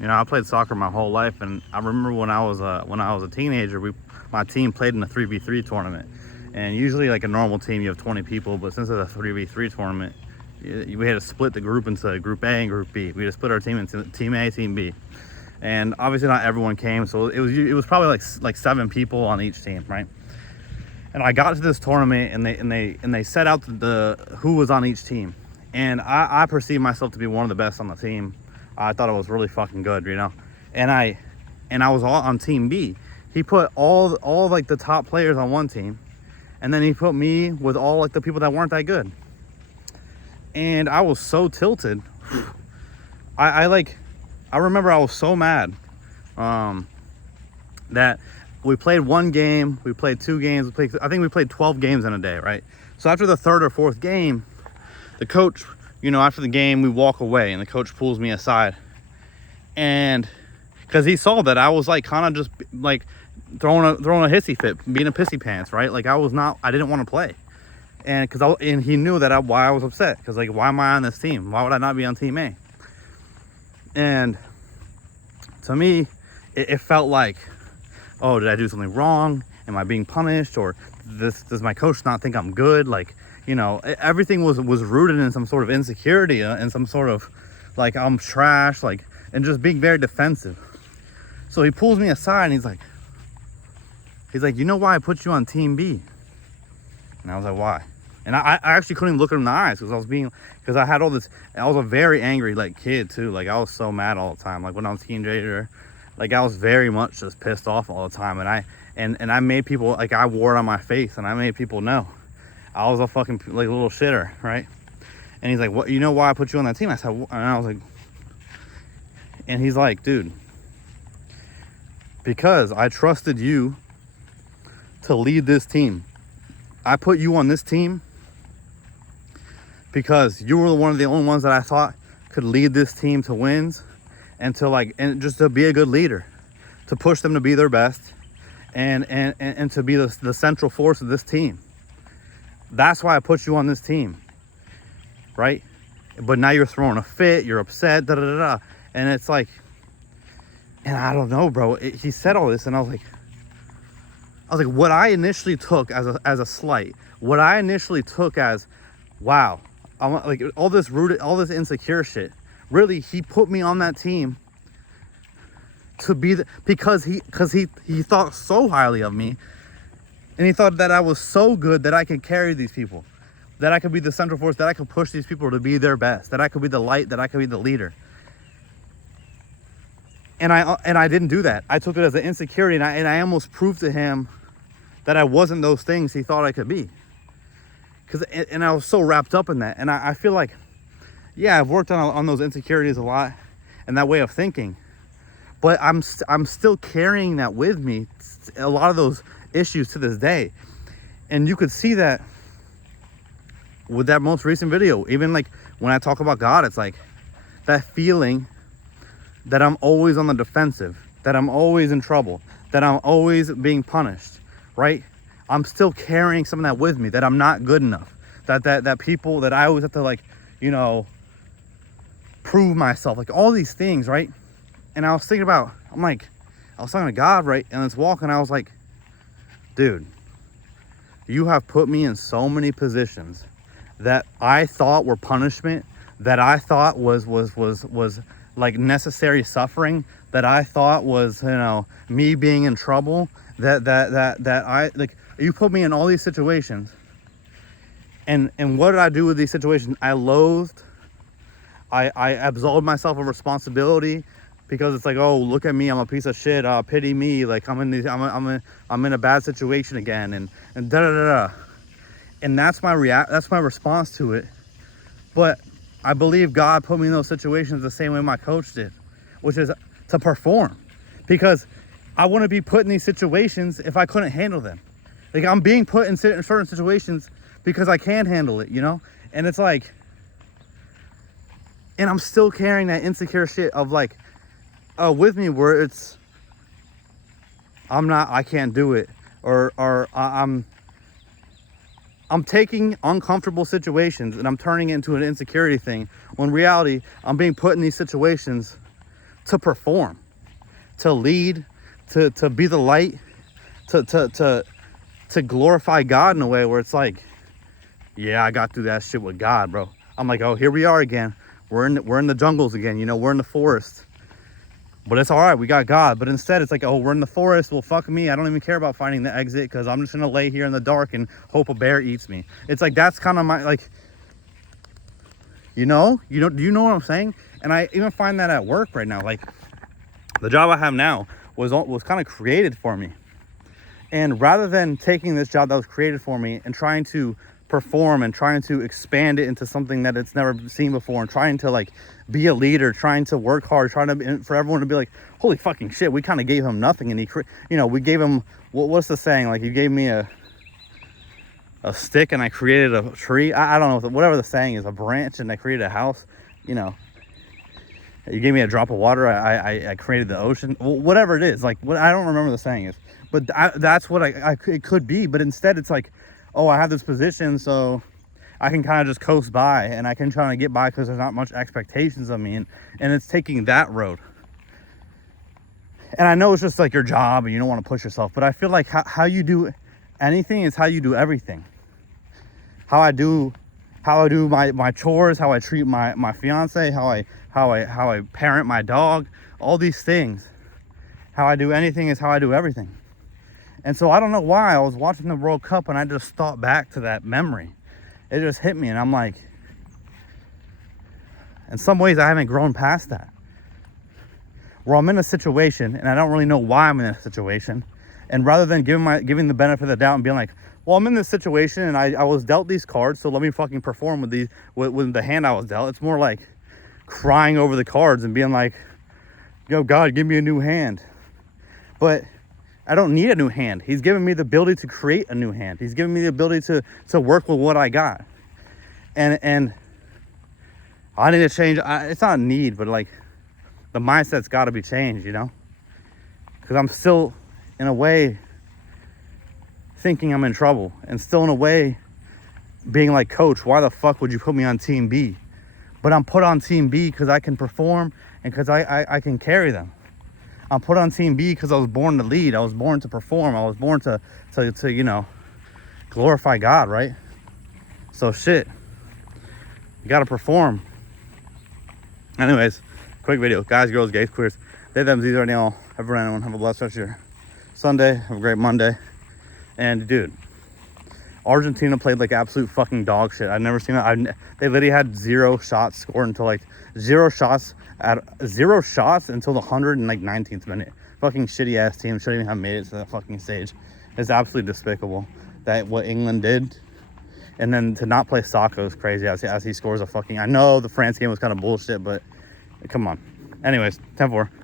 You know, I played soccer my whole life, and I remember when I was a teenager, my team played in a 3v3 tournament. And usually, like a normal team, you have 20 people, but since it's a 3v3 tournament, we had to split the group into Group A and Group B. We had to split our team into Team A, Team B, and obviously not everyone came, so it was probably like 7 people on each team, right? And I got to this tournament, and they set out the who was on each team, and I perceived myself to be one of the best on the team. I thought it was really fucking good, you know, and I was all on Team B. He put all like the top players on one team, and then he put me with all like the people that weren't that good. And I was so tilted. I remember I was so mad that we played one game, we played 2 games, I think we played 12 games in a day, right? So after the 3rd or 4th game, the coach, you know, after the game, we walk away, and the coach pulls me aside, and because he saw that I was like kind of just like throwing a hissy fit, being a pissy pants, right? Like I didn't want to play, and he knew that why I was upset, because like, why am I on this team? Why would I not be on Team A? And to me, it felt like, oh, did I do something wrong? Am I being punished? Or does my coach not think I'm good? Like, you know, everything was rooted in some sort of insecurity and some sort of like, I'm trash, like, and just being very defensive. So he pulls me aside, and he's like, you know why I put you on Team B? And I was like, why? And I actually couldn't look him in the eyes, because I had all this, I was a very angry like kid too. Like I was so mad all the time. Like when I was a teenager, like I was very much just pissed off all the time. And I made people, like I wore it on my face, and I made people know I was a fucking like little shitter, right? And he's like, what, you know why I put you on that team? I said, and I was like, and he's like, dude, because I trusted you to lead this team. I put you on this team because you were one of the only ones that I thought could lead this team to wins, and and just to be a good leader, to push them to be their best, and to be the central force of this team. That's why I put you on this team, right? But now you're throwing a fit, you're upset, da da da da, and it's like, and I don't know, bro. He said all this, and I was like, what I initially took as a slight, what I initially took as, wow, I want, like, all this insecure shit. Really, he put me on that team to be because he thought so highly of me, and he thought that I was so good that I could carry these people, that I could be the central force, that I could push these people to be their best, that I could be the light, that I could be the leader. And I didn't do that. I took it as an insecurity, and I almost proved to him that I wasn't those things he thought I could be. And I was so wrapped up in that. And I feel like, yeah, I've worked on those insecurities a lot and that way of thinking, but I'm still carrying that with me, a lot of those issues to this day. And you could see that with that most recent video. Even like when I talk about God, it's like that feeling that I'm always on the defensive, that I'm always in trouble, that I'm always being punished, right? I'm still carrying some of that with me, that I'm not good enough, that people, that I always have to, like, you know, prove myself, like all these things, right? And I was thinking about, I was talking to God, right? And this walk, and I was like, dude, you have put me in so many positions that I thought were punishment, that I thought was like necessary suffering, that I thought was, you know, me being in trouble, that I, like, you put me in all these situations, and what did I do with these situations? I loathed, I absolved myself of responsibility, because it's like, oh, look at me, I'm a piece of shit, pity me, like I'm in a bad situation again, and da da da da. And that's my response to it. But I believe God put me in those situations the same way my coach did, which is to perform, because I wouldn't be put in these situations if I couldn't handle them. Like, I'm being put in certain situations because I can handle it, you know? And it's like, and I'm still carrying that insecure shit of like, with me, where it's, I can't do it, or I'm taking uncomfortable situations and I'm turning it into an insecurity thing, when in reality, I'm being put in these situations to perform, to lead, to be the light, to glorify God in a way where it's like, yeah, I got through that shit with God, bro. I'm like, oh, here we are again. We're in the jungles again, you know, we're in the forest. But it's all right, we got God. But instead, it's like, oh, we're in the forest. Well, fuck me. I don't even care about finding the exit because I'm just going to lay here in the dark and hope a bear eats me. It's like, that's kind of my, like, do you know what I'm saying? And I even find that at work right now. Like, the job I have now was kind of created for me. And rather than taking this job that was created for me and trying to perform and trying to expand it into something that it's never seen before, and trying to like be a leader, trying to work hard, for everyone to be like, holy fucking shit, we kind of gave him nothing, and we gave him, what's the saying, like, you gave me a stick and I created a tree. I don't know, whatever the saying is, a branch and I created a house. You know, you gave me a drop of water, I created the ocean. Whatever it is, like, I don't remember the saying is, but that's what it could be. But instead it's like, oh, I have this position, so I can kind of just coast by and I can try to get by because there's not much expectations of me, and it's taking that road. And I know it's just like your job and you don't want to push yourself, but I feel like how you do anything is how you do everything. How I do my chores, how I treat my fiance, how I parent my dog, all these things. How I do anything is how I do everything. And so I don't know why I was watching the World Cup and I just thought back to that memory. It just hit me, and I'm like, in some ways I haven't grown past that. Where I'm in a situation and I don't really know why I'm in a situation. And rather than giving the benefit of the doubt and being like, well, I'm in this situation and I was dealt these cards, so let me fucking perform with the hand I was dealt. It's more like crying over the cards and being like, yo, God, give me a new hand. But I don't need a new hand. He's given me the ability to create a new hand. He's given me the ability to work with what I got. And I need to change. It's not a need, but like, the mindset's got to be changed, you know? Because I'm still, in a way, thinking I'm in trouble. And still, in a way, being like, coach, why the fuck would you put me on team B? But I'm put on team B because I can perform and because I can carry them. I'm put on team B because I was born to lead. I was born to perform. I was born to you know, glorify God, right? So shit, you gotta perform. Anyways, quick video. Guys, girls, gays, queers, they, them, these are all. Everyone, have a blessed rest of your Sunday. Have a great Monday. And dude, Argentina played like absolute fucking dog shit. I've never seen that. They literally had 0 shots scored until like 0 shots until the 119th minute. Fucking shitty ass team shouldn't even have made it to that fucking stage. It's absolutely despicable that what England did. And then to not play Saka is crazy as he scores a fucking. I know the France game was kind of bullshit, but come on. Anyways, 10-4.